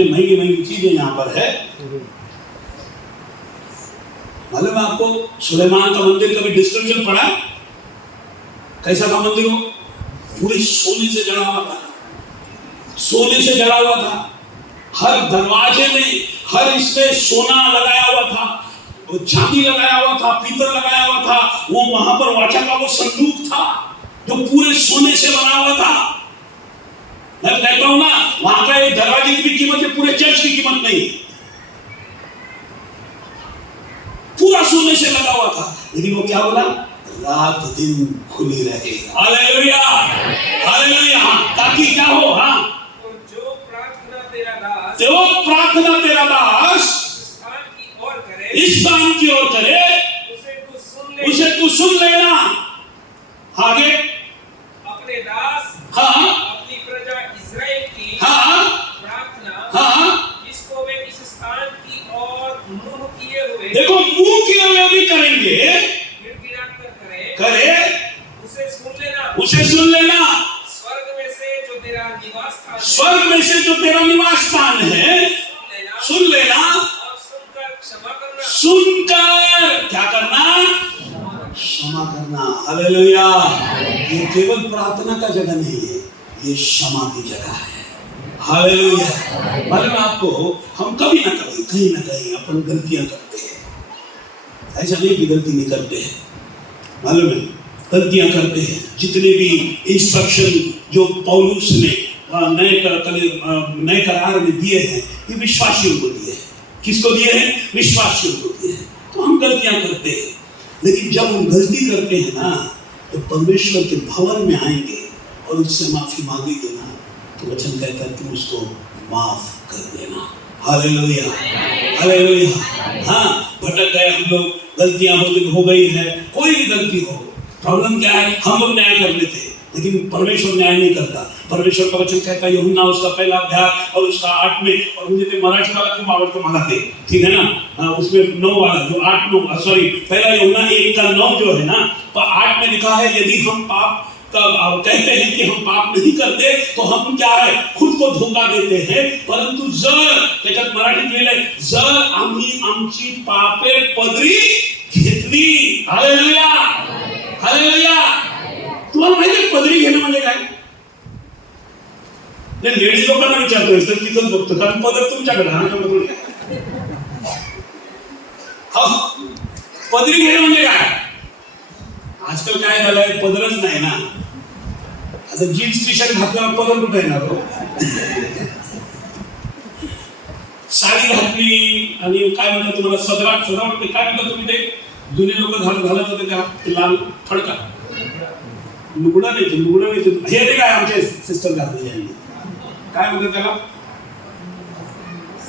महंगी महंगी चीजें यहाँ पर है। मालूम है आपको सुलेमान का मंदिर कभी डिस्क्रिप्शन पढ़ा? कैसा था मंदिर? वो पूरे सोने से जड़ा हुआ था, सोने से जड़ा हुआ था। हर दरवाजे में, हर इसमें सोना लगाया हुआ था, चांदी लगाया हुआ था, पीतल लगाया हुआ था। वो वहां पर वाचा का वो संदूक था जो पूरे सोने से बना हुआ था। मैं कहता हूं ना, वहां का एक दरवाजे की भी कीमत है, पूरे चर्च की कीमत नहीं। पूरा सोने से लगा हुआ था, लेकिन वो क्या बोला? रात दिन खुली रहेगा। Hallelujah, hallelujah. ताकि क्या हो? हाँ, जो प्रार्थना तेरा दास इस स्थान की ओर करे, उसे तू सुन लेना। आगे अपने दास, हाँ, अपनी प्रजा इस्राएल की हाँ, प्रार्थना, हाँ, जिसको वे इस स्थान की ओर मुंह किए हुए, देखो मुंह किए हुए भी करेंगे, गिड़गिड़ाकर करे, उसे सुन लेना। उसे सुन लेना। स्वर्ग में से जो तेरा निवास स्थान है, स्वर्ग में से जो तेरा निवास स्थान है, सुन लेना। और सुनकर क्षमा करना। सुनकर क्या करना? क्षमा करना। हालेलुया। ये केवल प्रार्थना का जगह नहीं है, ये क्षमा की जगह है। हालेलुया। मालूम है आपको, हम कभी ना कभी कहीं ना कहीं अपन गलतियां करते हैं। ऐसा नहीं कि गलती नहीं करते हैं, मालूम है गलतियां करते हैं। जितने भी इंस्ट्रक्शन जो पौलुस ने नए करार में दिए हैं, ये विश्वासियों को दिए हैं। किसको दिए हैं? विश्वासियों को दिए हैं। तो हम गलतियां करते हैं, लेकिन जब हम गलती करते हैं ना, तो परमेश्वर के भवन में आएंगे और उससे माफी मांगेंगे ना, तो वचन कहता है तुम उसको माफ कर देना। Hallelujah, hallelujah. हाँ, भटक गए हम लोग, गलतियां हो गई है, कोई भी गलती हो। प्रॉब्लम क्या है? हम लोग न्याय कर लेते हैं, लेकिन परमेश्वर न्याय नहीं करता। परमेश्वर का वचन कहता है यूहन्ना उसका पहला अध्याय और उसका 8 में, और मुझे तो मराठी वाला खूब आवड़ता मला ते, ठीक है ना? उसमें 9 वाला जो 8-9 सॉरी पहला यूहन्ना 1:9 जो है ना, तो 8 में लिखा है यदि हम पाप कहते हैं कि हम पाप नहीं करते, तो हम क्या है? खुद को धोखा देते हैं। परंतु जर त्याच्यात मराठीत लिहिलंय, जर आम्ही आमची पापे पदरी घेतली। Hallelujah, hallelujah. तुम्हाला माहिती आहे पदरी घेणं म्हणजे काय? लेडीज लोकांना विचारतोय तर तिथंच बघतो, कारण पदर तुमच्याकडे पदरी घेणं म्हणजे काय? आजकाल काय झालंय, पदरच नाही ना। आता जीन्स टी शर्ट घातल्यावर पदर कुठे येणार? साडी घातली आणि काय म्हणतात तुम्हाला, सदराट काय म्हणतात तुम्ही? ते जुने लोक घालत होते त्या लाल फडका, लुगडा नाही, हे ते काय आमचे सिस्टर घातले यांनी, काय म्हणतात त्याला?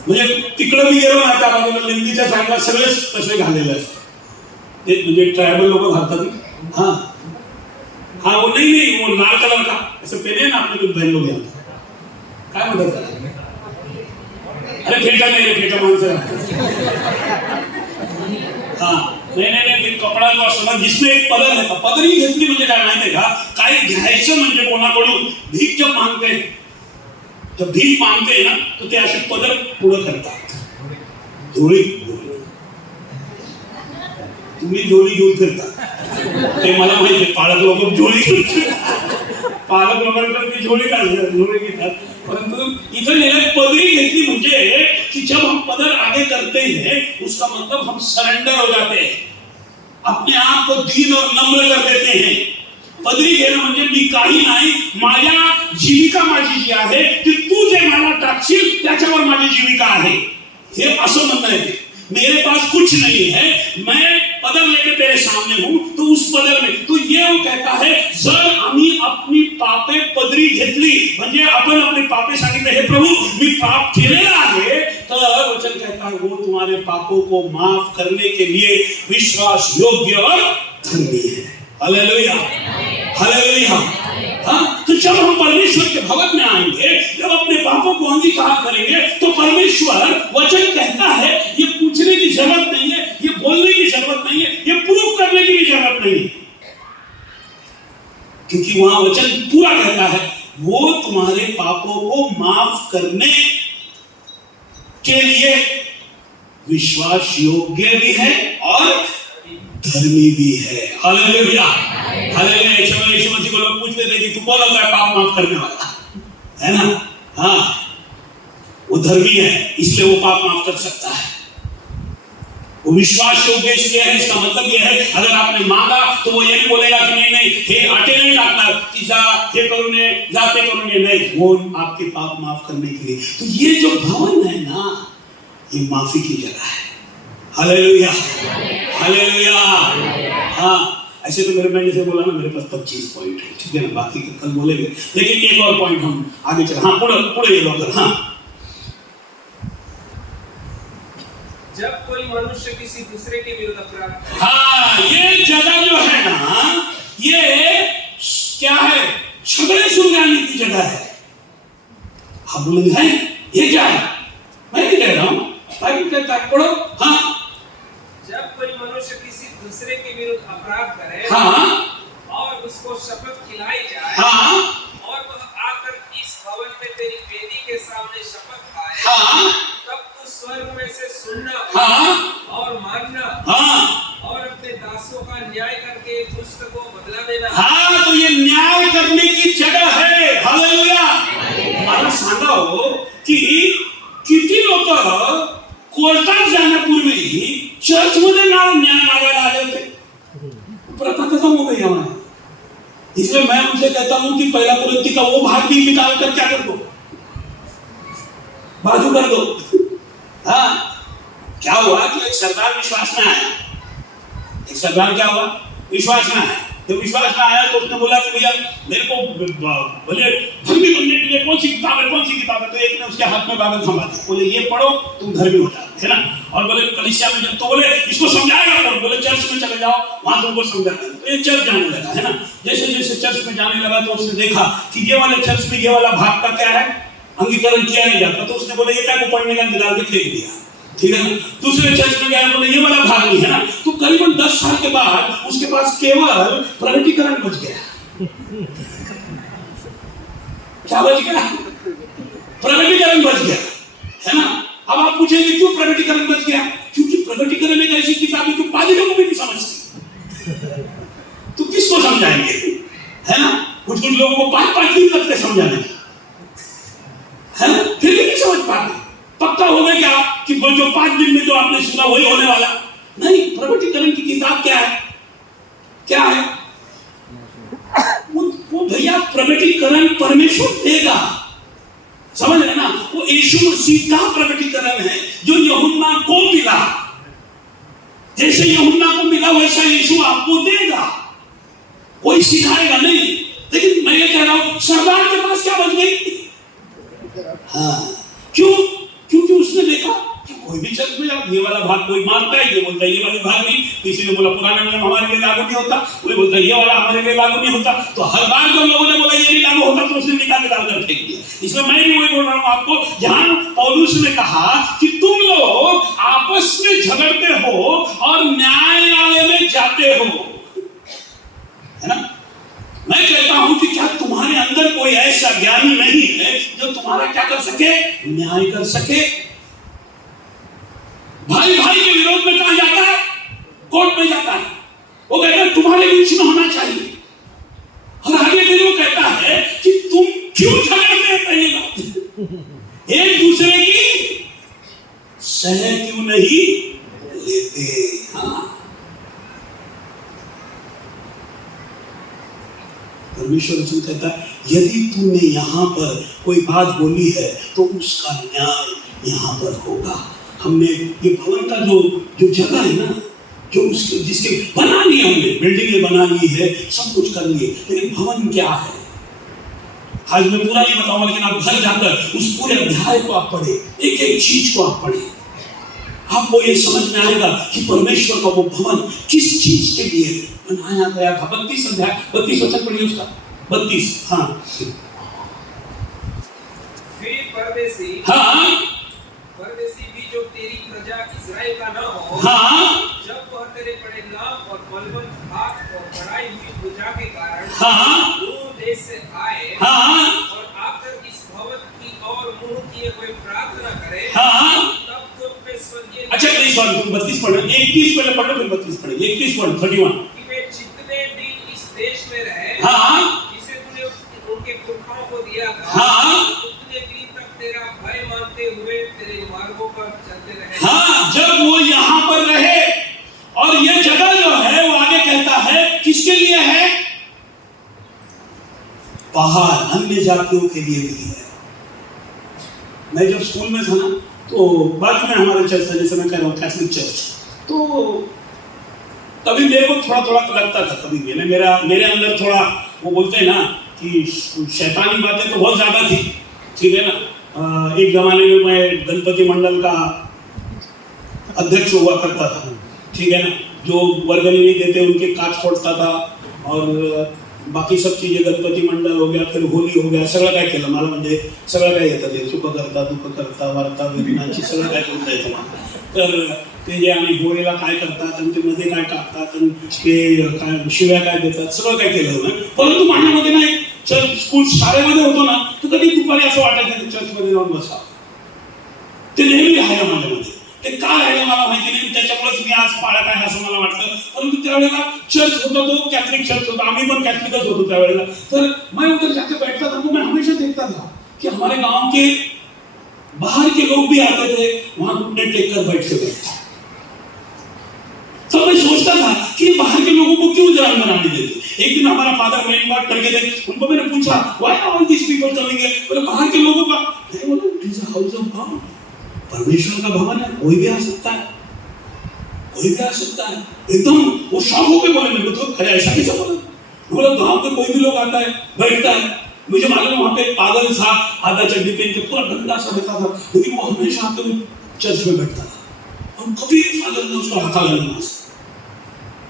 म्हणजे तिकडं मी गेलो ना, त्या बाजूला लिंगीच्या साईडला सगळेच तसे घालेले असतात, ते म्हणजे ट्रायबल लोक घालतात। हाँ हाँ, वो नहीं वो लाल कलर का ऐसे पहने ना अपने कुछ बहन लोग यहाँ, काय म्हणतात त्याला? अरे फेटा नहीं, फेटा माणसं। हाँ, नाही ते कपडा जो असतो ना, जिसमें एक पदर है, पदरी घेतली म्हणजे काय माहिती का? काही घ्यायचं म्हणजे कोणाकडून भीक जब मागते, जब भीक मागते ना, तो ते असे पदर पुढे करतात। झोळी, तुम्ही झोळी घेऊन फिरता, ते मला माहिती आहे। पालक लोक झोळी घेऊन फिरतात, पालक लोकांकडे झोळी घेतात, परंतु इधर मैंने पदरी घेतली म्हणजे कि जब हम पदर आगे करते हैं, उसका मतलब हम सरेंडर हो जाते हैं, अपने आप को दीन और नम्र कर देते हैं। पदरी घेणं म्हणजे मी काही नाही, माझ्या जीविका माझी जी आहे ती तू जे मला टाकशील त्याच्यावर माझी जीविका आहे, हे असं म्हणणं आहे। मेरे पास कुछ नहीं है, मैं पदर लेके तेरे सामने हूं, तो उस पदर में तो ये वो कहता है, जर आम्ही अपनी पापे पदरी घेतली म्हणजे आपण अपने पापे सांगितले, हे प्रभु मी पाप केलेला आहे, तर वचन कहता है वो तुम्हारे पापों को माफ करने के लिए विश्वास योग्य और धर्मी है। Hallelujah, hallelujah. हाँ, तो जब हम परमेश्वर के भवन में आएंगे, जब अपने पापों को अंगीकार करेंगे, तो परमेश्वर वचन कहता है ये पूछने की जरूरत नहीं है, ये बोलने की जरूरत नहीं है, ये प्रूफ करने की भी जरूरत नहीं है, क्योंकि वहां वचन पूरा कहता है वो तुम्हारे पापों को माफ करने के लिए विश्वास योग्य भी है और धर्मी भी है। Hallelujah, hallelujah. यीशु मसीह को लोग पूछते थे कि तू कौन होता है पाप माफ करने वाला, है ना? हाँ, वो धर्मी है इसलिए वो पाप माफ कर सकता है। वो विश्वास योग्य इसलिए है, इसका मतलब ये है अगर आपने मांगा तो वो ये नहीं बोलेगा कि नहीं नहीं हे आटे नहीं डालना कि जा हे करूने जाते करूने, नहीं, वो आपके पाप माफ करने के लिए। तो ये जो भवन है ना, ये माफी की जगह है। Hallelujah, hallelujah. हाँ, ऐसे तो मेरे, मैं जैसे बोला ना, मेरे पास 25 पॉइंट है, ठीक है ना, बाकी के कल बोलेंगे, लेकिन एक और पॉइंट हम आगे चले। हाँ, पूरे ये लोग। हाँ, जब कोई मनुष्य किसी दूसरे के विरुद्ध अपराध, हाँ, ये जगह जो है ना, ये क्या है? झगड़े सुलझाने की जगह है। आप बोलेंगे हैं ये क्या है? मैं नहीं कह रहा हूँ, बाइबल कहता है, पढ़ो। हाँ, जब कोई मनुष्य किसी दूसरे के विरुद्ध अपराध करे, हाँ, और उसको शपथ खिलाई जाए, हाँ, और वह आकर इस भवन में तेरी वेदी के सामने शपथ खाए, हाँ, तब तू स्वर्ग में से सुनना, हाँ, और मानना, हाँ, और अपने दासों का न्याय करके दुष्ट को बदला देना। हाँ, तो ये न्याय करने की जगह है। हालेलुया। मला सांगा हो की किती लोक कोर्टात जाण्यापूर्वी चर्च मध्ये न्याय मागायला आले होते। प्रथा खत्म हो गई हमारे, इसलिए मैं उनसे कहता हूं कि पहला कुरिन्थी का वो भाग भी निकाल कर क्या कर दो, बाजू कर दो। हाँ, क्या हुआ कि एक सरदार विश्वास में आया, एक सरदार क्या हुआ, विश्वास में आया। तो विश्वास में आया तो उसने बोला कि भैया मेरे को बोले धर्मी बनने के लिए कौन सी किताब है? तो एक ने उसके हाथ में बाइबल थमा दी, बोले ये पढ़ो तुम धर्मी हो जाओ, है ना? और बोले कलीसिया में जब, तो बोले इसको समझाएगा कौन? बोले चर्च में चले जाओ, वहां तुमको समझाएगा। तो ये चर्च जाने लगा, है ना? जैसे जैसे चर्च में जाने लगा तो उसने देखा कि ये वाले चर्च में ये वाला भाग का क्या है, अंगीकरण किया नहीं जाता। तो उसने बोले ये क्या को पढ़ने का निकाल के फेंक दिया, ठीक है ना? दूसरे चर्च में गया, बोले ये वाला भाग नहीं है ना। तो करीबन 10 साल के बाद उसके पास केवल प्रगटीकरण बच गया। क्या बच गया? प्रगटीकरण बच गया, है ना? अब आप पूछेंगे क्यों प्रगटीकरण बच गया? क्योंकि प्रगटीकरण एक ऐसी किताब है जो पादरियों को भी नहीं समझती, तो किसको समझाएंगे, है ना? कुछ कुछ लोगों को 5-5 दिन लगते समझाने, है ना? फिर भी नहीं समझ पाते। पक्का हो गया क्या कि वो जो 5 दिन में जो आपने सुना वही होने वाला नहीं? प्रगटीकरण की किताब क्या है? क्या है वो भैया? प्रगटीकरण परमेश्वर देगा, समझ रहे ना? वो यीशु मसीह का प्रगटीकरण है जो यूहन्ना को मिला। जैसे यूहन्ना को मिला वैसा यीशु आपको देगा, कोई सिखाएगा नहीं। लेकिन मैं ये कह रहा हूं सरदार के पास क्या बच गई? हाँ, क्यों? क्योंकि उसने देखा कि कोई भी चर्च में ये वाला भाग कोई मानता है, ये बोलता है ये वाला भाग नहीं। किसी ने बोला पुराने नियम हमारे लिए लागू नहीं होता, कोई बोलता है ये वाला हमारे लिए लागू नहीं होता। तो हर बार जब लोगों ने बोला ये नहीं लागू होता तो उसने निकाल के डालकर फेंक दिया। इसमें मैं भी वही बोल रहा हूँ आपको, जहां पौलुस ने कहा कि तुम लोग आपस में झगड़ते हो और न्यायालय में जाते हो, है ना? मैं कहता हूं कि क्या तुम्हारे अंदर कोई ऐसा ज्ञानी नहीं है जो तुम्हारा क्या कर सके? न्याय कर सके। भाई भाई के विरोध में कहां जाता है? कोर्ट में जाता है। वो कहता है तुम्हारे बीच में होना चाहिए। और आगे फिर वो कहता है कि तुम क्यों झगड़ते हैं? पहली बात, एक दूसरे की सह क्यों नहीं लेते? हाँ, परमेश्वर वचन कहता है यदि तूने यहाँ पर कोई बात बोली है तो उसका न्याय यहाँ पर होगा। हमने ये भवन का जो जगह है ना, जो उसके जिसके बना ली, हमने बिल्डिंगें बना ली है, सब कुछ कर लिए, लेकिन भवन क्या है? आज मैं पूरा नहीं बताऊंगा, लेकिन आप घर जाकर उस पूरे अध्याय को आप पढ़े, एक एक चीज को आप पढ़े, आपको ये समझ में आएगा कि परमेश्वर का वो भवन किस चीज के लिए बनाया गया था। 32 अध्याय 32 वचन पढ़िए उसका 32। हाँ, फिर परदेसी, हाँ, परदेसी भी जो तेरी प्रजा इस्राएल का न हो, हाँ, जब वह तेरे बड़े नाम और बलवंत हाथ और बढ़ाई हुई भुजा के कारण हाँ, दूर देश से आए, हाँ, और आकर इस भवन की और मुंह किए हुए प्रार्थना करे, हाँ, वाला 32 पढ़े, 21 पहले पढ़ो फिर 32 पढ़ेंगे। 21 पढ़ो 31। कि वे जितने दिन इस देश में रहे, हाँ जिसे तूने उनके पुरखाओं को दिया था, हाँ उतने दिन तक तेरा भय मानते हुए तेरे मार्गों पर चलते रहे। हाँ, जब वो यहाँ पर रहे, और ये जगह जो है वो आगे कहता है किसके लिए है? बाहर अन्य जातियों के लिए भी है। मैं जब स्कूल में था ना, तो बाजू में हमारे चर्च था, जैसे मैं कह रहा हूँ कैथलिक चर्च, तो तभी मेरे को थोड़ा थोड़ा लगता था, कभी भी मेरे अंदर थोड़ा वो बोलते हैं ना कि शैतानी बातें तो बहुत ज्यादा थी, ठीक है ना। एक जमाने में मैं गणपति मंडल का अध्यक्ष हुआ करता था, ठीक है ना। जो वर्गणी नहीं देते उनके काच फोड़ता था, और बाकी सब चीजें, गणपती मंडळ हो गया, फिर होली हो गया, सगळं काय केलं मला, म्हणजे सगळं काय येतं ते, सुख करता दुःख करता वार्ता विघ्नाची सगळं काय करता येतं मला. तर ते जे आम्ही होळीला काय करतात आणि ते मध्ये काय टाकतात आणि ते काय शिव्या काय देतात, सगळं काय केलं ना. परंतु माझ्यामध्ये नाही, स्कूल शाळेमध्ये होतो ना, तर कधी दुपारी असं वाटायचं की चर्चमध्ये जाऊन बसा. ते नेहमी राहिलं माझ्यामध्ये. ते का राहिलं मला माहिती नाही, त्याच्यामुळेच मी आज पाळत आहे असं मला वाटतं. परंतु त्यावेळेला चर्च होता, तो कैथलिक चर्च होता, आम्ही पण कैथलिकच होतो त्यावेळेला. तर मैं उधर जाके बैठता था, तो मैं हमेशा देखता था कि हमारे गांव के बाहर के लोग भी आते थे, वहां घुटने टेक कर बैठते थे. तो मैं सोचता था कि बाहर के लोगों को क्यों इधर अंदर आने देते. एक दिन हमारा फादर मेरे बात करके थे, उनको मैंने पूछा why all this people coming here. बोले बाहर के लोगों का, मैं बोला it is a house of God, परमेश्वर का भवन है, कोई भी आ सकता है, कोई भी आ सकता है. एकदम वो शॉक होकर बोले मेरे को, तो अरे ऐसा कैसे बोला. बोला गांव के कोई भी लोग आता है, बैठता है. मुझे मालूम वहां पे एक पागल था, आधा चड्डी पहन के पूरा गंदा सा रहता था, लेकिन वो हमेशा आकर चर्च में बैठता था. और कभी फादर ने उसको हकाला नहीं.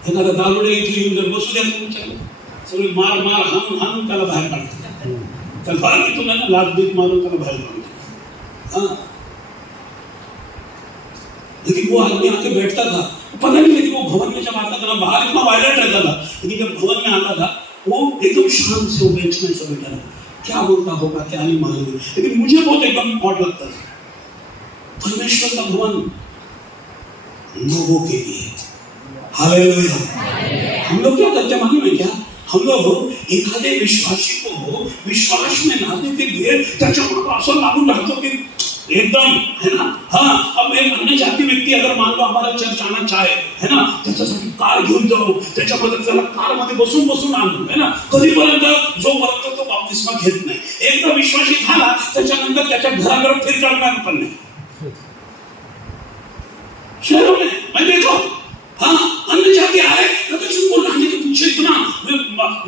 एखादा दारुडे इथे येऊन जर बसू द्या तुमच्याकडे, सगळे मार मार हाणून त्याला बाहेर काढतात. त्याला बाहेर तुला ना लात बीत मारून त्याला बाहेर काढतात. हाँ, लेकिन वो आदमी आके बैठता था, पता नहीं, लेकिन वो भवन में जब आता था ना, बाहर इतना वायलेंट रहता था, लेकिन जब भवन में आता था वो एकदम शांत से वो बेंच में सब बैठा था. क्या बोलता होगा क्या नहीं मालूम, लेकिन मुझे बहुत एकदम ऑड लगता था. परमेश्वर का भवन लोगों के लिए. हालेलुया. हम लोग क्या करते मालूम है क्या? हम लोग एखादे विश्वासी को विश्वास में लाने के लिए त्याच्यावर असं लागून राहतो की एकदम, है ना. हाँ, अब एक अन्य जाती व्यक्ती अगर मान लो हमारा चर्च आना चाहे, है ना, त्याच्यासाठी कार घेऊन जाऊ, त्याच्यामध्ये त्याला कार मध्ये बसून आणू, है ना. कधीपर्यंत, जोपर्यंत तो बाप्तिस्मा घेत नाही. एकदा विश्वासी झाला त्याच्यानंतर त्याच्या घराकडे फिर करणार पण नाही. शहरों में मैं देखा, हाँ, अन्य जाति आए तो उनको लाने के पीछे इतना,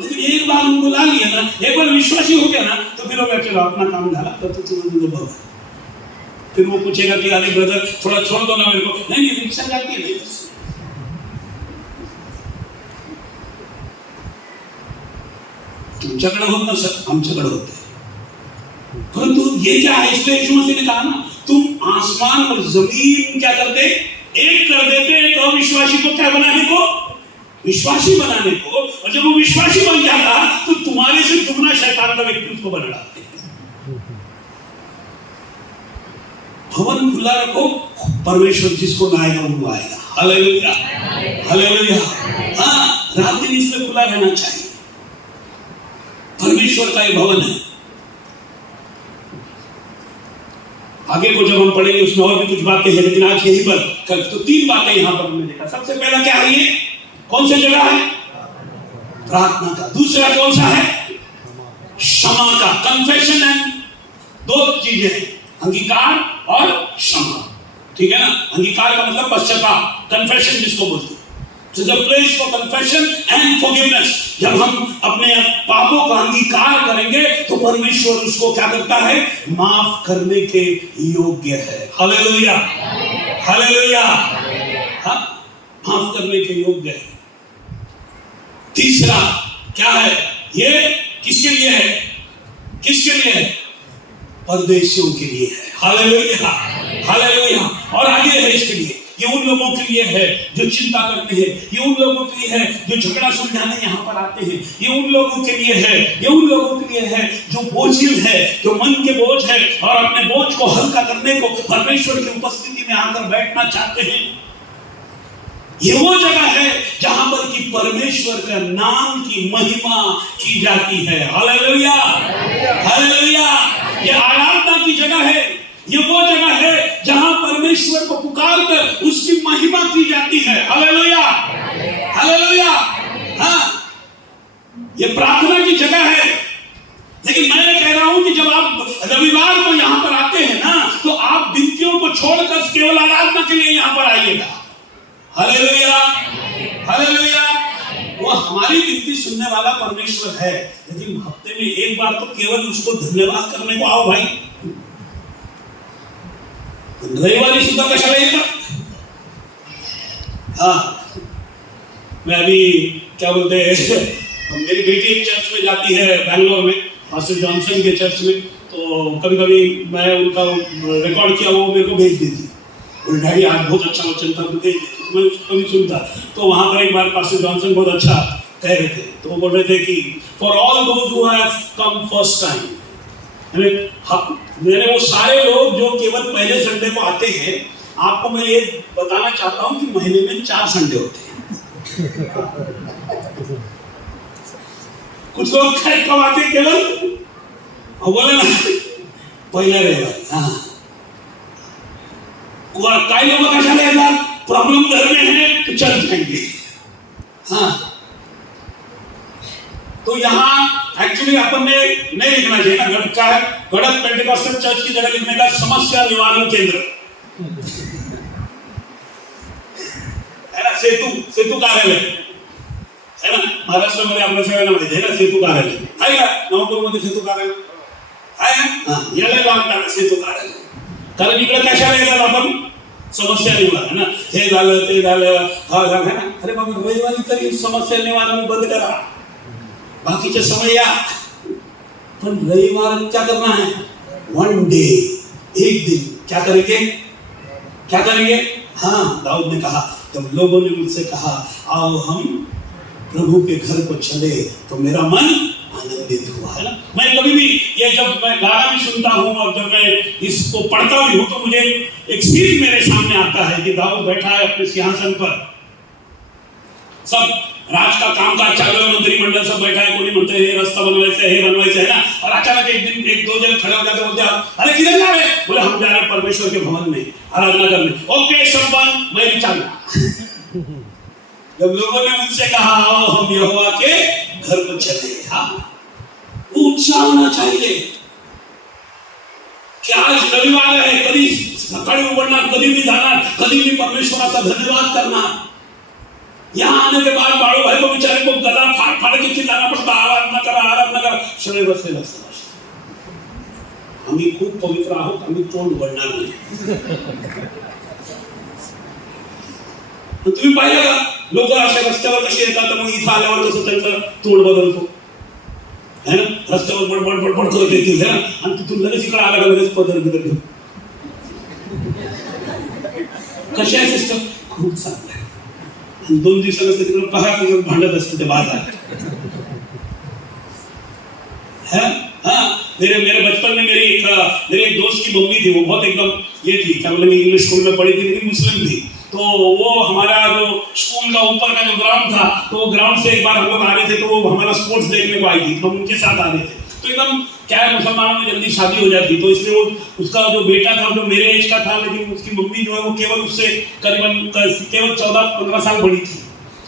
लेकिन एक बार उनको ला लिया ना, एक बार विश्वासी हो गया ना, तो फिर वो चलो अपना काम झाला, तब तो तुम्हें भव. फिर वो पूछेगा कि अरे ब्रदर थोड़ा छोड़ दो ना मेरे को. नहीं, रिक्शा जाती है नहीं. तुमच्याकडे होत ना सर, आमच्याकडे होते. परंतु ये क्या है, इसलिए यीशु मसीह ने कहा ना, तुम आसमान और जमीन क्या करते, एक कर देते. एक अविश्वासी को क्या बनाने को, विश्वासी बनाने को. और जब वो विश्वासी बन जाता तो तुम्हारे से दुगना शैतान का व्यक्ति उसको बना डालते. भवन खुला रखो, परमेश्वर जिसको लाएगा वो आएगा. Hallelujah, hallelujah. हाँ, रात दिन इसमें खुला रहना चाहिए. परमेश्वर का ये भवन है. आगे को जब हम पढ़ेंगे उसमें और भी कुछ बातें हैं, लेकिन आज यहीं पर कल तो 3 बातें यहाँ पर हमने देखा. सबसे पहला क्या है, ये कौन सी जगह है, प्रार्थना का. दूसरा कौन सा है, क्षमा का, कन्फेशन है. 2 चीजें हैं, अंगीकार और क्षमा. ठीक है ना. अंगीकार का मतलब पश्चाताप, कन्फेशन जिसको बोलते हैं. So the place for confession and forgiveness. जब हम अपने पापों का अंगीकार करेंगे तो परमेश्वर उसको क्या करता है, माफ करने के योग्य है. Hallelujah, hallelujah. हाँ, माफ करने के योग्य है. तीसरा क्या है, ये किसके लिए है, किसके लिए है, परदेशियों के लिए है. Hallelujah, hallelujah. और आगे है इसके लिए, ये उन लोगों के लिए है जो चिंता करते हैं. ये उन लोगों के लिए है जो झगड़ा सुलझाने यहाँ पर आते हैं. ये उन लोगों के लिए है, ये उन लोगों के लिए है जो बोझिल है, जो मन के बोझ है और अपने बोझ को हल्का करने को परमेश्वर की उपस्थिति में आकर बैठना चाहते हैं. ये वो जगह है जहां पर कि परमेश्वर का नाम की महिमा की जाती है। Hallelujah, hallelujah. ये आराधना की जगह है, ये वो जगह है जहां परमेश्वर को पुकार कर उसकी महिमा की जाती है। Hallelujah, hallelujah. हाँ, ये प्रार्थना की जगह है। लेकिन मैं ये कह रहा हूं कि जब आप रविवार को यहां पर आते हैं ना, तो आप विनतियों को छोड़कर केवल आराधना के लिए यहां पर आइएगा। Hallelujah, hallelujah. वो हमारी विनती सुनने वाला परमेश्वर है, लेकिन हफ्ते में एक बार तो केवल उसको धन्यवाद करने को आओ भाई। रविवारी सुद्धा कशाला येतात? हाँ, मैं अभी क्या बोलते हैं, मेरी बेटी एक चर्च में जाती है बैंगलोर में, पास्टर जॉनसन के चर्च में। तो कभी कभी मैं उनका रिकॉर्ड किया वो मेरे को भेज देती, बोले डैडी आज बहुत अच्छा वचन था, भेज देती। मैं उसको भी सुनता। तो वहाँ पर एक बार पास्टर जॉनसन बहुत अच्छा कह रहे थे, तो वो बोल रहे थे कि for all those who have come first time, मैंने वो सारे लोग जो केवल पहले संडे को आते हैं, आपको मैं ये बताना चाहता हूँ कि महीने में 4 संडे होते हैं। कुछ लोग कब आते केवल बोले ना पहिला रविवार। हाँ, काही लोग कशाला येतात? प्रॉब्लम घर में है तो चल जाएंगे। हाँ, तो यहाँ एक्चुअली अपन ने नहीं लिखना चाहिए ना, क्या है गढ़त पेंटिकॉस्टल चर्च की जगह लिखने का समस्या निवारण केंद्र है ना, सेतु कार्यालय है ना, महाराष्ट्र मध्ये आपल्या सगळ्यांना माहिती आहे ना सेतु कार्यालय आहे का? नवपूर मध्ये सेतु कार्यालय आहे ना, याला लागणार सेतु कार्यालय, कारण इकडे कशाला येतात आपण? समस्या निवारण ना, हे झालं ते झालं हा झालं है ना। अरे बाबा, रविवारी तरी समस्या निवारण बंद करा, बाकीचे समय या, पण रविवार क्या करना है? 1 डे, एक दिन क्या करेंगे? क्या करेंगे? हाँ, दाऊद ने कहा, जब लोगों ने मुझसे कहा आओ हम प्रभु के घर को चले, तो मेरा मन आनंदित हुआ, है ना। मैं कभी भी ये जब मैं गाना भी सुनता हूँ और जब मैं इसको पढ़ता भी हूँ, तो मुझे एक सीन मेरे सामने आता है कि दाऊद बैठा है अपने सिंहासन पर, सब राज का कामकाज चालू है, मंत्रिमंडल सब बैठा है, कोई म्हणते हे रास्ता बनवायचा है ना, और अचानक एक दिन एक दो जन खड़े हो जाते, बोलते अरे किधर जा रहे? बोले हम जा रहे हैं परमेश्वर के भवन में आराधना करने। ओके सब बंद, मैं भी चलना। जब लोगों ने मुझसे कहा आओ हम यहोवा के घर को चले, हाँ, उत्साह होना चाहिए कि आज रविवार है, कधी सकाळी उघडणार, कधी भी जाणार, कधी भी परमेश्वराचा धन्यवाद करणार। यहाँ आने के बाद बाळू भाई को बेचारे को गला फाड़ फाड़ के चिल्लाना पड़ता, आराधना करा, सगळे बसलेले असतात। आम्ही खूप पवित्र आहोत, आम्ही तोंड उघडणार नाही। तुम्ही पाहिलं का लोक अशा रस्त्यावर कसे येतात, तर मग इथं आल्यावर कसं त्यांचं तोंड बदलतो है ना, रस्त्यावर बडबड बडबड करत येतील है ना, आणि तिथून लगेच इकडे आला का लगेच पदर बिदर घेऊन। कशी आहे सिस्टम? खूप चांगलं आहे। 2 दिवसाला तिकडे पहा तिकडे भांडत असते ते बाजार है। हाँ, मेरे बचपन में मेरे एक दोस्त की मम्मी थी, वो बहुत एकदम ये थी, क्या बोले, इंग्लिश स्कूल में पढ़ी थी लेकिन मुस्लिम थी। तो वो हमारा जो स्कूल का ऊपर का जो ग्राउंड था, तो ग्राउंड से एक बार हम लोग आ रहे थे, तो वो हमारा स्पोर्ट्स देखने को आई थी, तो हम उनके साथ आ रहे थे। तो एकदम क्या है, मुसलमानों में जल्दी शादी हो जाती, तो इसलिए वो उसका जो बेटा था जो मेरे एज का था, लेकिन उसकी मम्मी जो है वो केवल उससे करीबन केवल 14-15 साल बड़ी थी,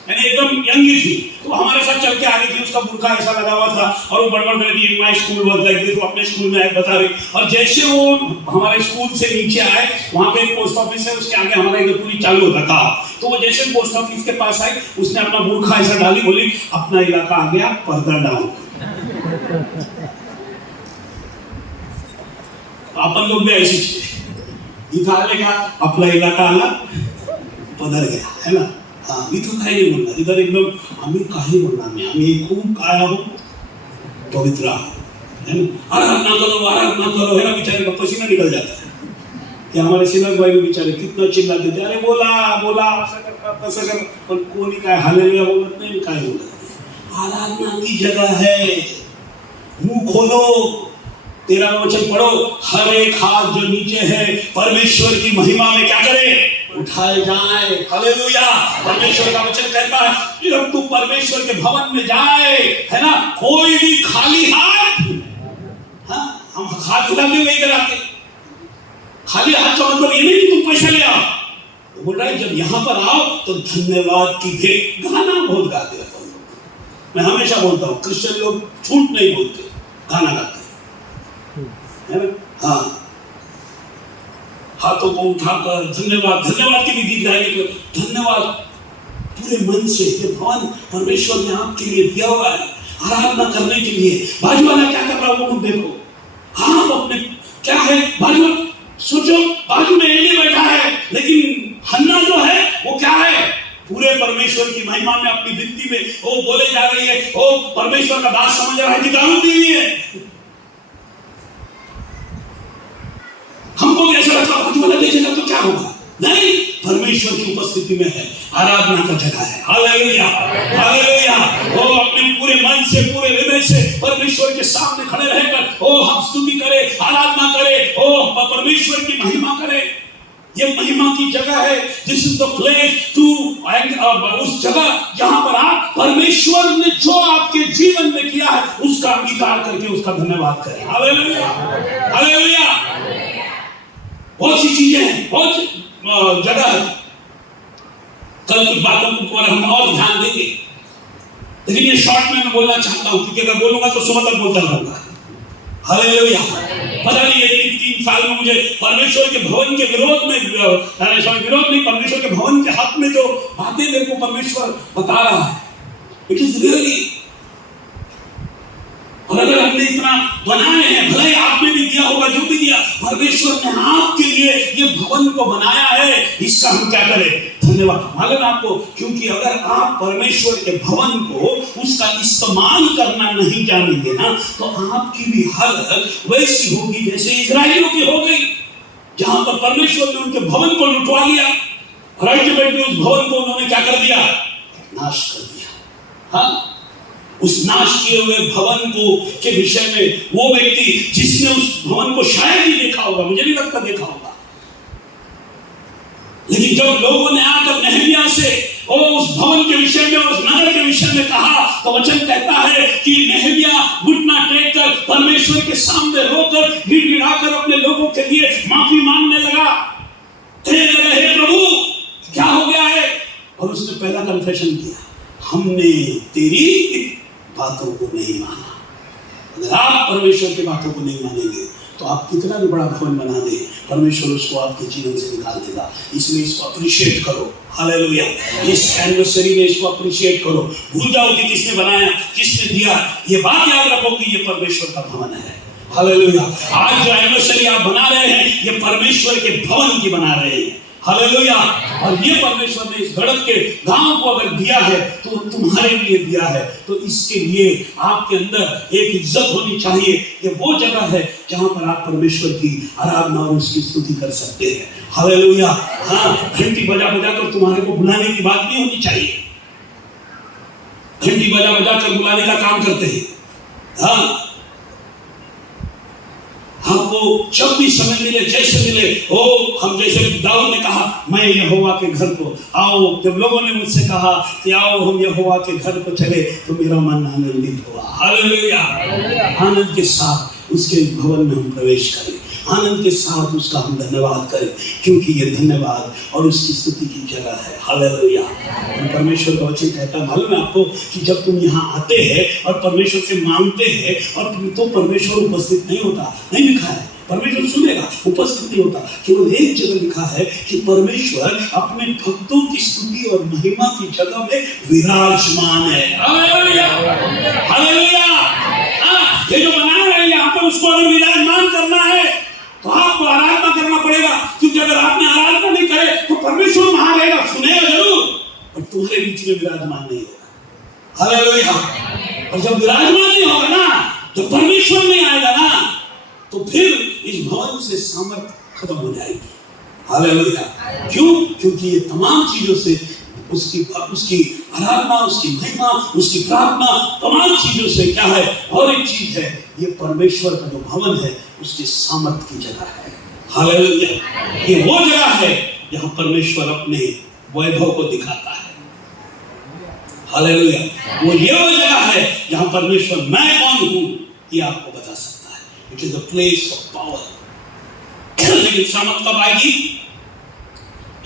यानी एकदम यंग ही थी। तो हमारे साथ चल के आ रही थी, उसका बुर्का ऐसा लगा हुआ था और वो बड़बड़ कर रही थी, my school was like this, वो अपने स्कूल में बता रही। और जैसे वो हमारे स्कूल से नीचे आए, वहाँ पे एक पोस्ट ऑफिस है, उसके आगे हमारा इधर पूरी चालू होता था। तो वो जैसे पोस्ट ऑफिस के पास आई, उसने अपना बुर्का ऐसा डाली, बोली अपना इलाका आ गया, पर्दा डाउन। अपन लोग भी ऐसी इथं आले का आपला इलाका आला, पदर गया, है ना। हाँ, इथं काही नाही बोलणार, इधर एकदम आम्ही काही बोलणार नाही, आम्ही खूप काय आहोत, पवित्र आहोत, है ना। आराधना करो है ना, बेचारे का पसीना निकल जाता है। कि हमारे सिलक भाई भी बेचारे कितना चिल्लाते थे, अरे बोला असं कर तसं कर, पण कोणी काय हालेलुया बोलत नाही, काय बोलत नाही। आराधना की जगह है, मुंह खोलो, 13वां वचन पढ़ो, हर एक हाथ जो नीचे है परमेश्वर की महिमा में क्या करे? उठाए जाए। हालेलुया। परमेश्वर का वचन कहता है कि जब तू परमेश्वर के भवन में जाए, है ना, कोई भी खाली हाथ, हाँ, हम हाथ हिलाते हुए इधर आते, खाली हाथ का मतलब ये नहीं कि तुम पैसा ले आओ। तो बोल रहा है जब यहां पर आओ तो धन्यवाद की भेंट। गाना बहुत गाते रहता हूँ, मैं हमेशा बोलता हूँ क्रिश्चियन लोग झूठ नहीं बोलते, गाना गाते हैं ना। हाँ, हाथों को उठाकर धन्यवाद, धन्यवाद के भी गीत गाएंगे। धन्यवाद पूरे मन से, ये भवन परमेश्वर ने आपके लिए दिया हुआ है आराधना करने के लिए। बाजू वाला क्या कर रहा है वो खुद देखो। हाँ, अपने क्या है, बाजू सोचो, बाजू में एली बैठा है, लेकिन हन्ना जो है वो क्या है, पूरे परमेश्वर की महिमा में अपनी भित्ति में वो बोले जा रही है, वो परमेश्वर का दास समझ रहा है कि दारू दी हुई है। हमको भी ऐसा लगता है बाजू वाला देखेगा तो क्या होगा, नहीं, परमेश्वर की उपस्थिति में है, आराधना का जगह है। Hallelujah, hallelujah. वो अपने पूरे मन से, पूरे हृदय से परमेश्वर के सामने खड़े रहकर ओ हम स्तुति करें, आराधना करें, ओ परमेश्वर की महिमा करें। ये महिमा की जगह है। This is the place to, उस जगह जहां पर आप परमेश्वर ने जो आपके जीवन में किया है उसका अंगीकार करके उसका धन्यवाद करें। Hallelujah, hallelujah. बहुत सी चीजें हैं, बहुत जगह है। कल कुछ बातों पर हम और ध्यान देंगे, लेकिन ये शॉर्ट में मैं बोलना चाहता हूं क्योंकि अगर बोलूंगा तो सुबह तक बोलता रहूंगा। हालेलुया। पता नहीं ये 3 साल में मुझे परमेश्वर के भवन के विरोध में, विरोध नहीं, परमेश्वर के भवन के हक में जो बातें मेरे को परमेश्वर बता रहा है, इट इज रियली। और अगर हमने इतना बनाए हैं, भले आपने भी दिया होगा, जो भी दिया, परमेश्वर ने आपके लिए ये भवन को बनाया है, इसका हम क्या करें, धन्यवाद। मालूम आपको, क्योंकि अगर आप परमेश्वर के भवन को उसका इस्तेमाल करना नहीं जानेंगे ना, तो आपकी भी हालत वैसी होगी जैसे इजराइलियों की हो गई, जहां पर परमेश्वर ने उनके भवन को लुटवा लिया और अल्टीमेटली उस भवन को उन्होंने क्या कर दिया, नाश कर दिया। हाँ, उस नाश किए हुए भवन को के विषय में वो व्यक्ति जिसने उस भवन को शायद ही देखा होगा, मुझे नहीं लगता देखा होगा, लेकिन जब लोगों ने आकर नहमिया से उस भवन के विषय में, उस नगर के विषय में कहा, तो वचन कहता है कि नहमिया घुटना टेक कर परमेश्वर के सामने रोकर गिड़गिड़ाकर अपने लोगों के लिए माफी मांगने लगा। कहने लगा, हे प्रभु क्या हो गया है? और उसने पहला कन्फेशन किया, हमने तेरी बातों को नहीं माना। अगर आप परमेश्वर की बातों को नहीं मानेंगे तो आप कितना भी बड़ा भवन बना दे, परमेश्वर उसको आपके जीवन से निकाल देगा। इसलिए इसको अप्रिशिएट करो। हालेलुया। इस एनिवर्सरी में इसको अप्रिशिएट करो। भूल जाओ कि किसने बनाया, किसने दिया, ये बात याद रखो कि ये परमेश्वर का भवन है। हालेलुया। आज जो एनिवर्सरी आप बना रहे हैं, ये परमेश्वर के भवन की बना रहे हैं। हालेलुया। और ये परमेश्वर ने इस गढ़ के गांव को अगर दिया है तो तुम्हारे लिए दिया है, तो इसके लिए आपके अंदर एक इज्जत होनी चाहिए। ये वो जगह है जहां पर आप परमेश्वर की आराधना और उसकी स्तुति कर सकते हैं। हालेलुया। हाँ, घंटी बजा बजा कर तुम्हारे को बुलाने की बात नहीं होनी चाहिए। घंटी बजा बजा कर बुलाने का काम करते हैं। हाँ, हमको जब भी समय मिले, जैसे मिले, हम जैसे दाऊद ने कहा, मैं यहोवा के घर को आओ। जब लोगों ने मुझसे कहा कि आओ हम यहोवा के घर को चले, तो मेरा मन आनंदित हुआ। हालेलुया। आनंद के साथ उसके भवन में हम प्रवेश करें, आनंद के साथ उसका हम धन्यवाद करें, क्योंकि ये धन्यवाद और उसकी स्तुति की जगह है। हालेलुया। परमेश्वर का वचन कहता है, मालूम है आपको, कि जब तुम यहाँ आते हैं और परमेश्वर से मांगते हैं और तो परमेश्वर उपस्थित नहीं होता, नहीं लिखा है परमेश्वर सुनेगा, उपस्थित नहीं होता। केवल एक जगह लिखा है कि परमेश्वर अपने भक्तों की स्तुति और महिमा की जगह में विराजमान है। Hallelujah, hallelujah. ये जो बना रहे हैं यहाँ पर, उसको अगर विराजमान करना है तो आपको आराधना करना पड़ेगा, क्योंकि अगर आपने आराधना नहीं करे तो परमेश्वर वहां रहेगा, सुनेगा जरूर, और तुम्हारे बीच में विराजमान नहीं होगा। हालेलुया। और जब विराजमान नहीं होगा ना, जब परमेश्वर नहीं आएगा ना, तो फिर इस भवन से सामर्थ खत्म हो जाएगी। हालेलुया। क्यों? क्योंकि ये तमाम चीजों से उसकी आराधना, उसकी महिमा, उसकी प्रार्थना, तमाम चीजों से क्या है, और एक चीज है, ये परमेश्वर का जो भवन है उसके सामर्थ की जगह है। हालेलुया। ये वो जगह है जहां परमेश्वर अपने वैभव को दिखाता है। हालेलुया। वो जगह है जहां परमेश्वर मैं कौन हूं ये आपको बता सकता है। It is a place of power. लेकिन सामर्थ कब आएगी?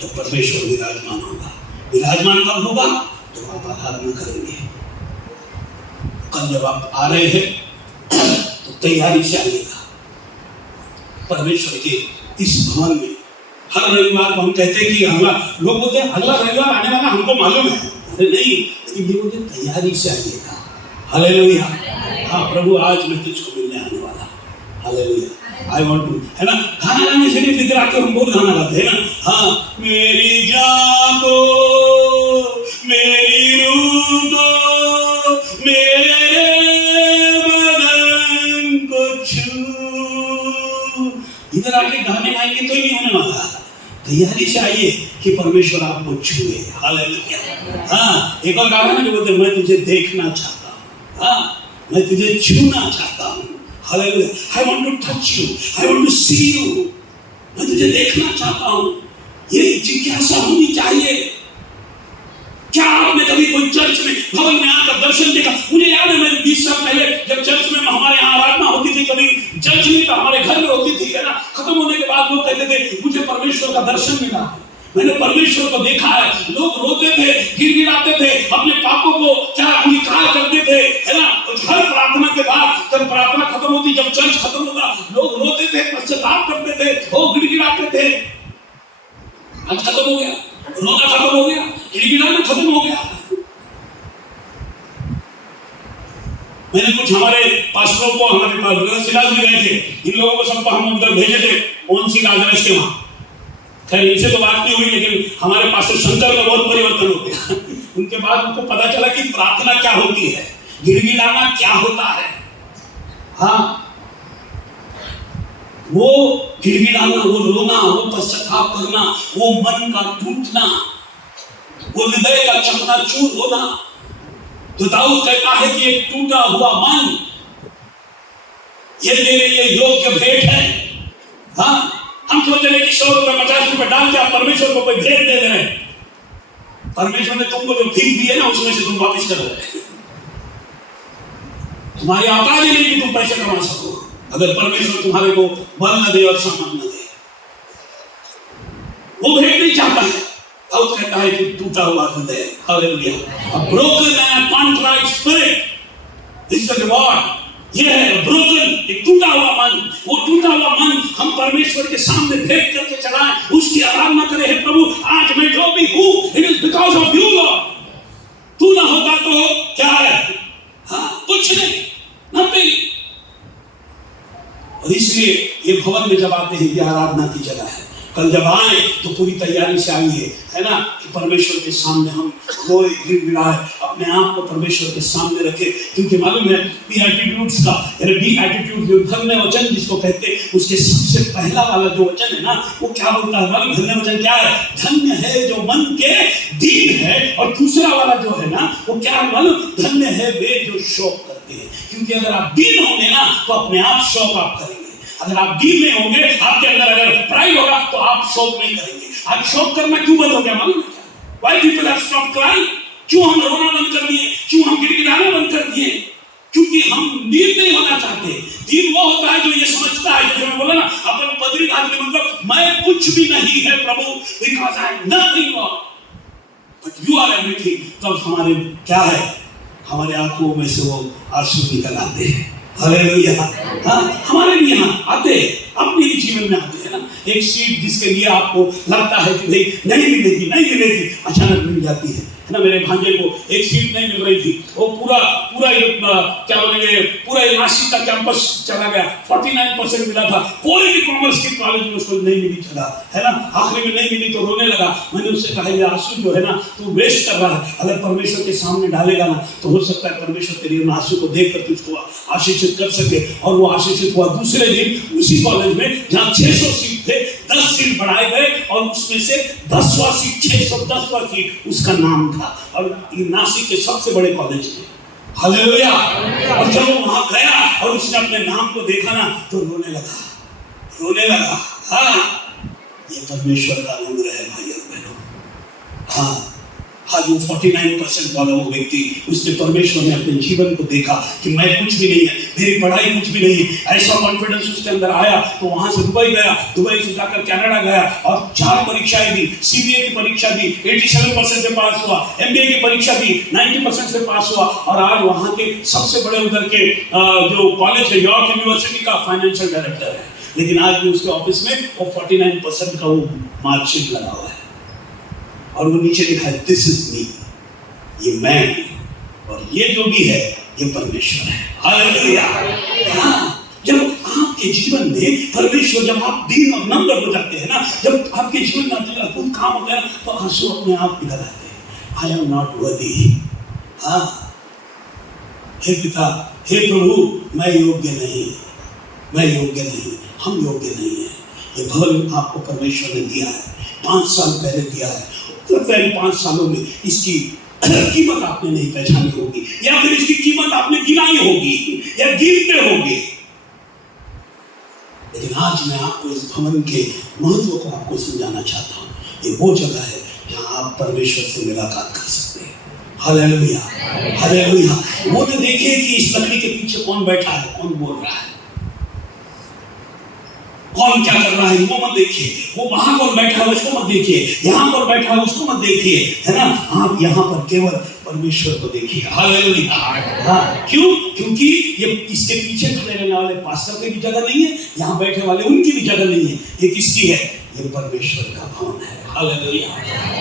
जब परमेश्वर विराजमान होगा। विराजमान कब होगा? जब आप आराधना करेंगे। कल जब आप आ रहे हैं तो तैयारी से आइएगा। परमेश्वर के इस भवन में हर रविवार को हम कहते हैं कि अगला, लोग बोलते हैं अगला रविवार आने वाला, हमको मालूम है। अरे नहीं, लेकिन ये बोलते तैयारी से आइएगा। हालेलुया। हाँ प्रभु आज मैं तुझको मिलने आने वाला। हालेलुया। आई वांट टू, है ना, गाना गाने से नहीं, इधर आके हम बहुत गाना गाते हैं ना। हाँ, मेरी जान को, मेरी रूह को, मेरे बदन को छू। इधर आके गाने गाएंगे तो ही नहीं होने वाला। तैयारी से आइए कि परमेश्वर आपको छुए। हालेलुया। हाँ, एक और गाना जो बोलते मैं तुझे देखना चाहता हूँ। हाँ, मैं तुझे छूना चाहता हूँ। Hallelujah. I want to touch you. I want to see you. मैं तुझे देखना चाहता हूँ। ये जिज्ञासा होनी चाहिए। क्या आपने कभी कोई चर्च में, भवन में आकर दर्शन देखा? मुझे याद है, मैं 20 साल पहले जब चर्च में हमारे यहाँ आराधना होती थी, कभी चर्च नहीं था, हमारे घर में होती थी, है ना। खत्म होने के बाद लोग कहते थे मुझे परमेश्वर का दर्शन मिला, मैंने परमेश्वर को देखा है। लोग रोते थे, गिड़गिड़ाते थे, अपने पापों को क्या अंगीकार करते थे, है ना। हर प्रार्थना के बाद जब प्रार्थना खत्म होती, जब चर्च खत्म होता, लोग रोते थे, पश्चाताप करते थे, वो गिड़गिड़ाते थे। आज खत्म हो गया, रोना खत्म हो गया, गिड़गिड़ाना खत्म हो गया। मैंने कुछ हमारे पास्टरों को, हमारे पास सिलास भी गए थे, इन लोगों को सबको हम उधर भेजे थे मोहन सिंह राजराज के वहां। खैर इनसे तो बात नहीं हुई, लेकिन हमारे पास शंकर में बहुत परिवर्तन हो गया। उनके बाद उनको पता चला कि प्रार्थना क्या होती है, गिड़गिड़ाना क्या होता है। हाँ, वो गिड़गिड़ाना, वो रोना, वो पश्चाताप करना, वो मन का टूटना, वो हृदय का चकनाचूर होना। तो दाऊद कहता है कि एक टूटा हुआ मन ये मेरे लिए योग्य भेंट है। हाँ, हम सोच रहे कि 100 रुपए 50 रुपए डाल के आप परमेश्वर को कोई भेंट दे रहे हैं। परमेश्वर ने तुमको जो भीख दी है ना, उसमें से तुम वापिस कर रहे। तुम्हारी औकात ही नहीं कि तुम पैसे कमा सको, अगर परमेश्वर तुम्हारे को बल न दे और सम्मान न दे। वो भेंट नहीं चाहता है। दाऊद कहता है कि टूटा हुआ हृदय, hallelujah, a broken and contrite spirit is the reward। ये है ब्रोकन, एक टूटा हुआ मन। वो टूटा हुआ मन हम परमेश्वर के सामने भेंट करके चढ़ाएं, उसकी आराधना करें। हे प्रभु, आज मैं जो भी हूं, it is because of you Lord. तू ना होता तो क्या है? हाँ, कुछ नहीं, नथिंग। और इसलिए ये भवन में जब आते हैं, ये आराधना की जगह है। कल जब आए तो पूरी तैयारी से आइए, है ना, कि परमेश्वर के सामने हम रोए, गिड़गिड़ाए, अपने आप को परमेश्वर के सामने रखे। क्योंकि मालूम है बीएटिट्यूड्स का, बीएटिट्यूड जो धन्य वचन जिसको कहते हैं, उसके सबसे पहला वाला जो वचन है ना, वो क्या बोलता है मालूम? धन्य वचन क्या है? धन्य है जो मन के दीन है। और दूसरा वाला जो है ना, वो क्या है मालूम? धन्य है वे जो शौक करते हैं। क्योंकि अगर आप दीन होंगे ना, तो अपने आप शौक आप करेंगे। अगर आप दीन में होंगे, आपके अंदर अगर प्राइड होगा, तो आप शौक नहीं करेंगे। आप शौक करना क्यों बंद हो गया मालूम है? Why people have stopped crying? क्यों हम रोना बंद कर दिए? क्यों हम गिड़गिड़ाना बंद कर दिए? क्योंकि हम दीन नहीं होना चाहते। दीन वो होता है जो ये समझता है, जैसे मैं बोला ना, अपन पदरी आदमी, मतलब मैं कुछ भी नहीं है प्रभु, because I am nothing Lord, but you are everything। तब हमारे क्या है? हमारे आंखों में से वो आंसू निकल आते हैं। हालेलुया। हाँ, हमारे भी यहाँ आते हैं, अपने भी जीवन में आते हैं ना। एक सीट जिसके लिए आपको लगता है कि भाई नहीं मिलेगी, अचानक मिल जाती है ना। मेरे भांजे को एक सीट नहीं मिल रही थी, वो पूरा क्या बोलेंगे, पूरा नासिक का कैंपस चला गया, 49% मिला था, कोई भी कॉमर्स के कॉलेज में उसको नहीं मिली चला, है ना। आखिरी में नहीं मिली तो रोने लगा। मैंने उससे कहा ये आंसू जो है ना, तू वेस्ट कर रहा है। अगर परमेश्वर के सामने डालेगा ना, तो हो सकता है परमेश्वर तेरे आंसू को देखकर तुझको आशीषित कर सके। और वो आशीषित हुआ। दूसरे दिन उसी कॉलेज में जहाँ 600 सीट थे, 10 सीट बढ़ाए गए, और उसमें से 10वां सीट, 610वां सीट उसका नाम था। और ये नासिक के सबसे बड़े कॉलेज में। हालेलुया। और जब वो वहां गया और उसने अपने नाम को देखा ना, तो रोने लगा। हाँ, ये परमेश्वर का अनुग्रह है भाई। हाँ, आज वो 49% वाला वो व्यक्ति, उसने परमेश्वर ने अपने जीवन को देखा कि मैं कुछ भी नहीं है, मेरी पढ़ाई कुछ भी नहीं है, ऐसा कॉन्फिडेंस उसके अंदर आया। तो वहां से दुबई गया, दुबई से जाकर कनाडा गया और 4 परीक्षाएं दी, सीबीए की परीक्षा दी, 87% से पास हुआ, एमबीए की परीक्षा दी, 90% से पास हुआ, और आज वहां के सबसे बड़े उधर के जो कॉलेज है, यॉर्क यूनिवर्सिटी का फाइनेंशियल डायरेक्टर है। लेकिन आज भी उसके ऑफिस में वो 49% का वो मार्कशीट लगा हुआ है और वो नीचे लिखा है, दिस इज मी, ये मैं हूं, और ये जो भी है ये परमेश्वर है। हालेलुया। हाँ, जब आपके जीवन में परमेश्वर, जब आप दीन और नम्र हो जाते हैं ना, जब आपके जीवन में अद्भुत काम होता है, तो आंसू अपने आप निकल आते हैं। I am not worthy. हाँ, हे पिता, हे प्रभु, मैं योग्य नहीं, मैं योग्य नहीं, हम योग्य नहीं है। ये भवन आपको परमेश्वर ने दिया है, 5 साल पहले दिया है। लगता है 5 सालों में इसकी कीमत आपने नहीं पहचानी होगी, या फिर इसकी कीमत आपने गिनाई होगी या गिनते होंगे। लेकिन आज मैं आपको इस भवन के महत्व को आपको समझाना चाहता हूँ। ये वो जगह है जहाँ आप परमेश्वर से मुलाकात कर सकते हैं। Hallelujah, hallelujah. वो तो देखिए कि इस लकड़ी के पीछे कौन बैठा है, कौन बोल रहा है, कौन क्या कर रहा है, वो मत देखिए। वो वहां कौन बैठा है उसको मत देखिए, यहाँ पर बैठा है उसको मत देखिए, है ना। आप यहाँ पर केवल परमेश्वर को देखिए। हालेलुया। हाँ, क्यों? क्योंकि ये इसके पीछे खड़े रहने वाले पास्टर की भी जगह नहीं है, यहाँ बैठे वाले उनकी भी जगह नहीं है। ये किसकी है? ये परमेश्वर का भवन है। हालेलुया।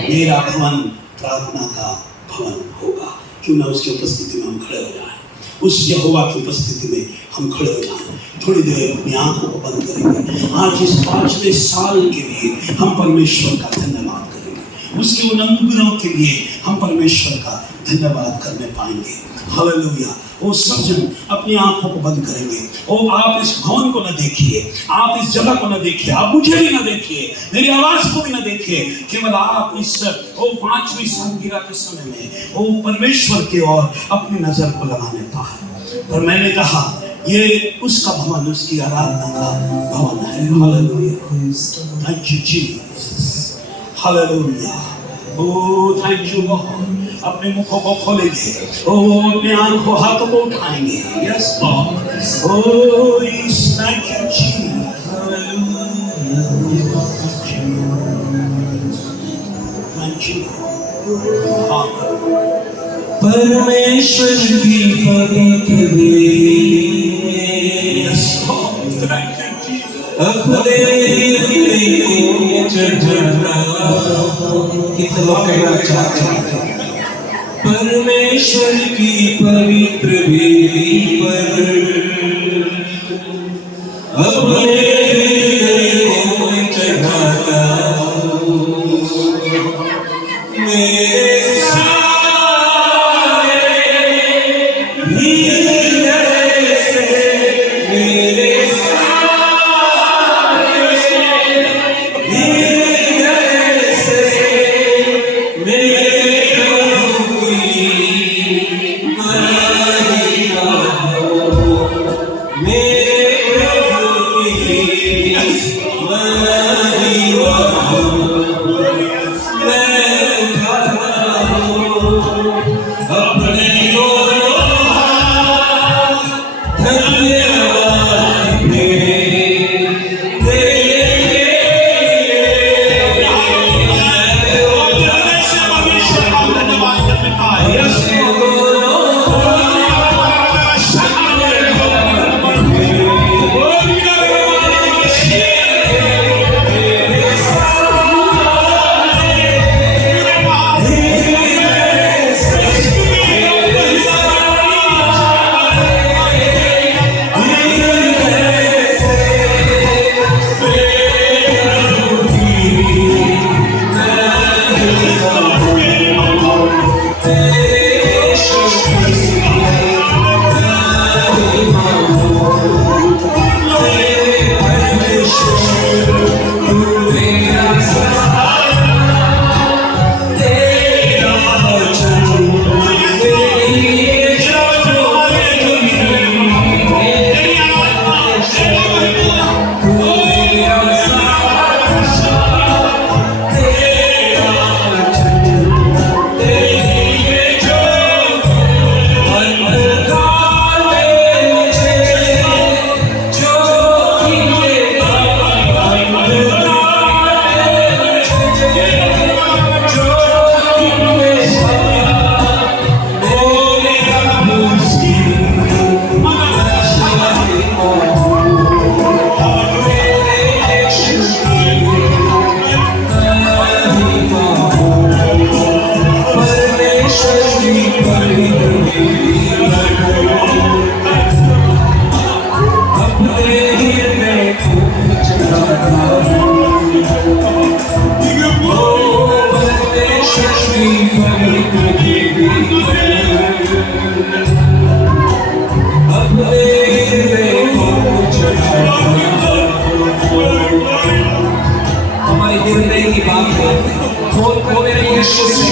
मेरा भवन प्रार्थना का भवन होगा। क्यों ना उसकी उपस्थिति में हम खड़े हो जाएं, उस यहोवा की उपस्थिति में हम खड़े हो जाएं। थोड़ी देर अपनी आंखों को बंद करेंगे। आज इस 5वें साल के लिए हम परमेश्वर का धन्यवाद करेंगे, उसके उन अनुग्रह के लिए हम परमेश्वर का धन्यवाद करने पाएंगे। हालेलुया। वो सब जन अपनी आंखों को बंद करेंगे। ओ, आप इस भवन को न देखिए, आप इस जगह को न देखिए, आप मुझे भी न देखिए, मेरी आवाज को भी न देखिए। केवल आप इस 5वीं सालगिरह के समय में वो परमेश्वर की ओर अपनी नजर को लगाने पाए। और मैंने कहा ये उसका भवन, उसकी आराधना का भवन है। Hallelujah. Thank you Jesus. Hallelujah. Oh, thank you Lord. अपने मुखों को खोलेंगे, ओह, अपने आंखों हाथों को उठाएंगे। Yes Lord. Oh, thank you Jesus. Thank you. हाँ, परमेश्वर की पवित्र अपने कहना चाहते हैं। परमेश्वर की पवित्र वेदी पर अपने चढ़ाता मेरे परमेश्वर की पवित्र बेटी अपने हृदय को चढ़ाओ। हमारे हृदय की बात है, खोल कर मेरे यीशु से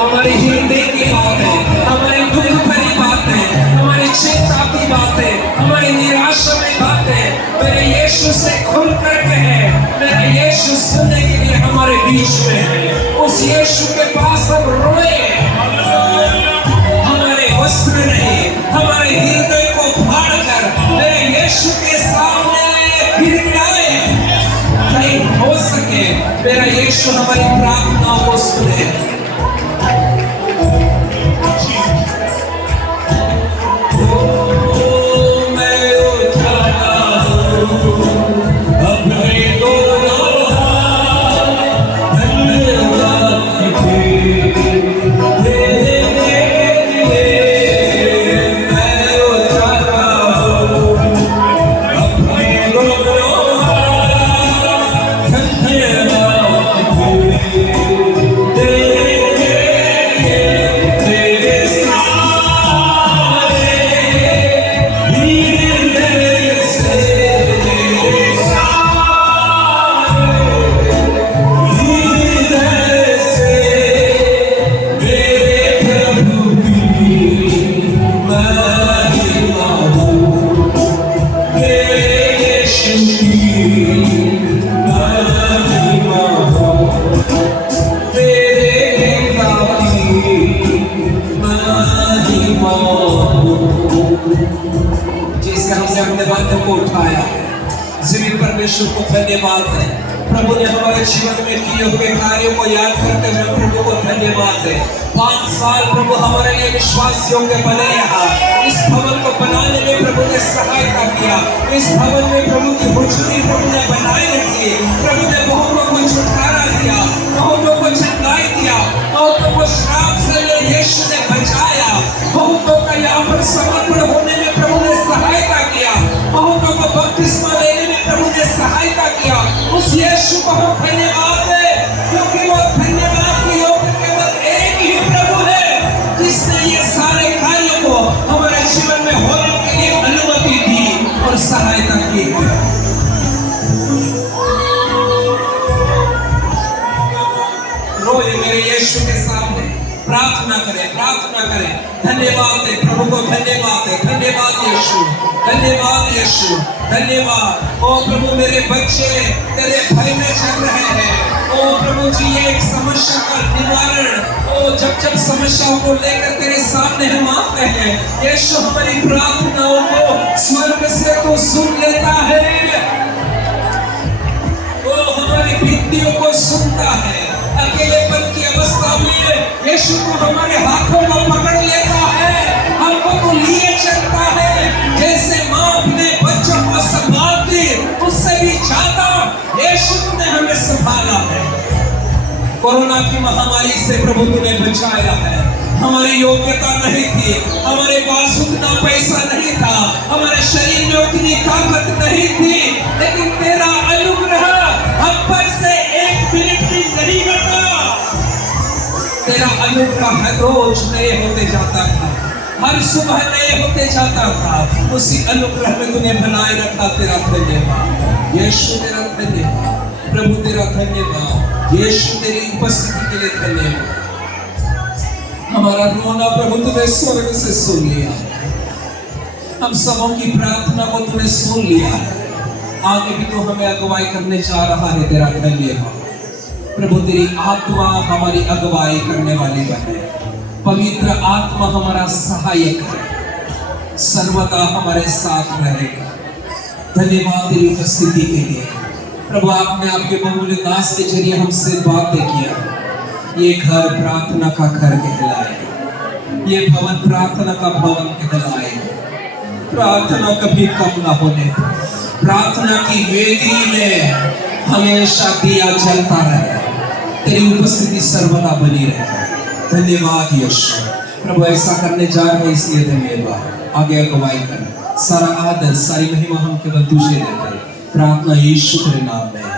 हमारे हृदय की बात है, हमारे दुख भरी बात है, हमारी चिंता की बात है, हमारी निराशा में बात है, मेरे यीशु से खुल कर कहे। मेरा यीशु सुनने के लिए हमारे बीच में है। उस यीशु के पास हम रोए, हमारे वस्त्र नहीं, हमारे हृदय को फाड़ कर मेरे यीशु के सामने गिड़गिड़ाए। नहीं हो सके मेरा यीशु हमारी प्रार्थना को सुने। जिससे हमने अपने बातों को उठाया, जीवित परमेश्वर को धन्यवाद है। प्रभु ने हमारे जीवन में किए हुए कार्यों को याद करते हुए प्रभु को धन्यवाद है। 5 साल प्रभु हमारे लिए विश्वास योग्य बने रहा। इस भवन को बनाने में प्रभु ने सहायता किया। इस भवन में प्रभु की हुजूरी प्रभु ने बनाए रखी। प्रभु ने बहुतों को छुटकारा दिया, बहुतों को चंगाई दिया, बहुतों को श्राप से यीशु ने बचाया। बहुतों का यहाँ पर समर्पण होने में प्रभु ने सहायता किया। बहुतों को बपतिस्मा लेने में प्रभु ने सहायता किया। उस यीशु को हम धन्यवाद दें, क्योंकि वो धन्यवाद की योग्य केवल एक ही प्रभु है, जिसने ये सारे कार्यों को हमारे जीवन में होने के लिए अनुमति दी और सहायता की। रोए मेरे यीशु के सामने, प्रार्थना करें, प्रार्थना करें। धन्यवाद है प्रभु को, धन्यवाद है, धन्यवाद यीशु, धन्यवाद यीशु, धन्यवाद। ओ प्रभु मेरे बच्चे तेरे भय में चल रहे हैं। ओ प्रभु जी ये एक समस्या का निवारण, ओ जब समस्याओं को लेकर तेरे सामने हम आते हैं, यीशु हमारी प्रार्थनाओं को स्वर्ग से तो सुन लेता है। वो हमारी विनतियों को सुनता है। अकेलेपन की अवस्था में यीशु को हमारे हाथों को पकड़ लेता है, हमको तो लिए चलता है। जैसे माँ अपने बच्चों को संभालती, उससे भी ज्यादा यीशु ने हमें संभाला है। कोरोना की महामारी से प्रभु तूने बचाया है। हमारी योग्यता नहीं थी, हमारे पास उतना पैसा नहीं था, हमारे शरीर में उतनी ताकत नहीं थी, लेकिन तेरा अनुग्रह हम पर से 1 मिनट भी नहीं घटा। तेरा अनुग्रह हर रोज नए होते जाता था, हर सुबह नए होते जाता था। उसी अनुग्रह में तूने बनाए रखा। तेरा धन्यवाद यीशु, तेरा धन्यवाद प्रभु, तेरा धन्यवाद यीशु, तेरी उपस्थिति के लिए धन्यवाद। हमारा रोना प्रभु तूने स्वर्ग से सुन लिया, हम सबों की प्रार्थना को तूने सुन लिया। आगे भी तो हमें अगुवाई करने जा रहा है। तेरा धन्यवाद प्रभु, तेरी आत्मा हमारी अगुवाई करने वाली बने। पवित्र आत्मा हमारा सहायक है, सर्वदा हमारे साथ रहेगा। धन्यवाद तेरी उपस्थिति के लिए प्रभु। आपने आपके बहुमूल्य दास के जरिए हमसे बातें किया। ये घर प्रार्थना का घर कहलाएगा, ये भवन प्रार्थना का भवन कहलाएगा। प्रार्थना कभी कम ना होने, प्रार्थना की वेदी में हमेशा दिया जलता रहे, तेरी उपस्थिति सर्वदा बनी रहे। धन्यवाद यीशु प्रभु, ऐसा करने जा रहे हैं इसलिए धन्यवाद। आगे अगुवाई कर, सारा आदर सारी महिमा हम केवल तुझे देते हैं। प्रार्थना यीशु के नाम में।